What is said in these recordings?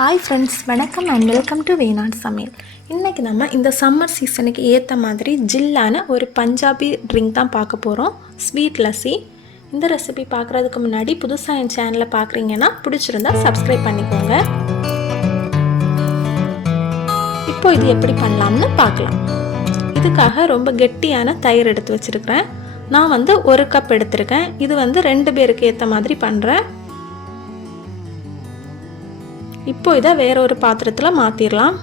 Hi friends, வணக்கம் and welcome to Venad சமையல். இன்றைக்கி நம்ம இந்த சம்மர் சீசனுக்கு ஏற்ற மாதிரி ஜில்லான ஒரு பஞ்சாபி ட்ரிங்க் தான் பார்க்க போகிறோம். ஸ்வீட் லஸ்ஸி. இந்த ரெசிபி பார்க்குறதுக்கு முன்னாடி புதுசாக என் சேனலை பார்க்குறீங்கன்னா பிடிச்சிருந்தா சப்ஸ்கிரைப் பண்ணிக்கோங்க. இப்போ இது எப்படி பண்ணலாம்னு பார்க்கலாம். இதுக்காக ரொம்ப கெட்டியான தயிர் எடுத்து வச்சுருக்கிறேன். நான் 1 கப் எடுத்திருக்கேன். இது 2 பேருக்கு ஏற்ற மாதிரி பண்ணுறேன். இப்போ இதை வேற ஒரு பாத்திரத்தில் மாற்றிடலாம்.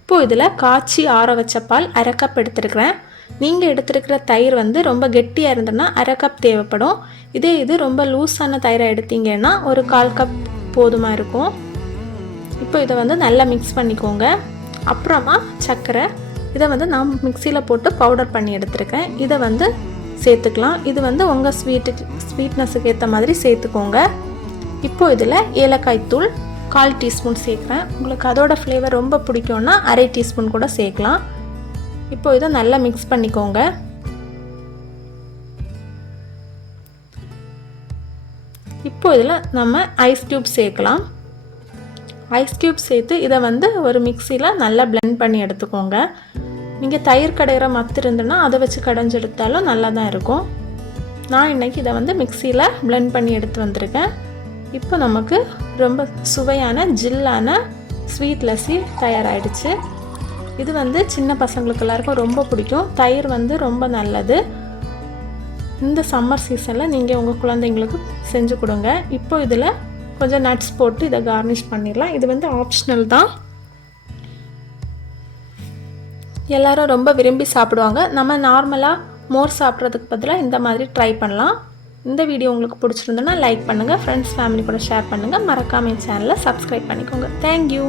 இப்போ இதில் காய்ச்சி ஆற வச்ச பால் 1/2 கப் எடுத்துருக்கிறேன். நீங்கள் எடுத்துருக்கிற தயிர் ரொம்ப கெட்டியாக இருந்ததுன்னா 1/2 கப் தேவைப்படும். இது ரொம்ப லூஸான தயிரை எடுத்தீங்கன்னா ஒரு 1/4 கப் போதுமாக இருக்கும். இப்போ இதை நல்லா மிக்ஸ் பண்ணிக்கோங்க. அப்புறமா சர்க்கரை, இதை நான் மிக்சியில் போட்டு பவுடர் பண்ணி எடுத்துருக்கேன். இதை சேர்த்துக்கலாம். இது உங்கள் ஸ்வீட்னஸுக்கு ஏற்ற மாதிரி சேர்த்துக்கோங்க. இப்போ இதில் ஏலக்காய் தூள் 1/4 டீஸ்பூன் சேர்க்குறேன். உங்களுக்கு அதோட ஃப்ளேவர் ரொம்ப பிடிக்கும்னா 1/2 டீஸ்பூன் கூட சேர்க்கலாம். இப்போ இதை நல்லா மிக்ஸ் பண்ணிக்கோங்க. இப்போ இதில் நம்ம ஐஸ் க்யூப் சேர்க்கலாம். ஐஸ் க்யூப் சேர்த்து இதை ஒரு மிக்சியில் நல்லா பிளெண்ட் பண்ணி எடுத்துக்கோங்க. நீங்கள் தயிர் கடையிற மத்து இருந்துன்னா அதை வச்சு கடைஞ்சி எடுத்தாலும் நல்லா தான் இருக்கும். நான் இன்றைக்கி இதை மிக்சியில் பிளெண்ட் பண்ணி எடுத்து வந்திருக்கேன். இப்போ நமக்கு ரொம்ப சுவையான ஜில்லான ஸ்வீட் லஸ்ஸி தயாராகிடுச்சு. இது சின்ன பசங்களுக்கு எல்லாருக்கும் ரொம்ப பிடிக்கும். தயிர் ரொம்ப நல்லது. இந்த சம்மர் சீசனில் நீங்கள் உங்கள் குழந்தைங்களுக்கு செஞ்சு கொடுங்க. இப்போ இதில் கொஞ்சம் நட்ஸ் போட்டு இதை கார்னிஷ் பண்ணிடலாம். இது ஆப்ஷனல் தான். எல்லாரும் ரொம்ப விரும்பி சாப்பிடுவாங்க. நம்ம நார்மலாக மோர் சாப்பிட்றதுக்கு பதிலாக இந்த மாதிரி ட்ரை பண்ணலாம். இந்த வீடியோ உங்களுக்கு பிடிச்சிருந்தோன்னா லைக் பண்ணுங்கள், ஃப்ரெண்ட்ஸ் ஃபேமிலி கூட ஷேர் பண்ணுங்கள். மறக்காம என் சேனலை சப்ஸ்கிரைப் பண்ணிக்கோங்க. தேங்க்யூ.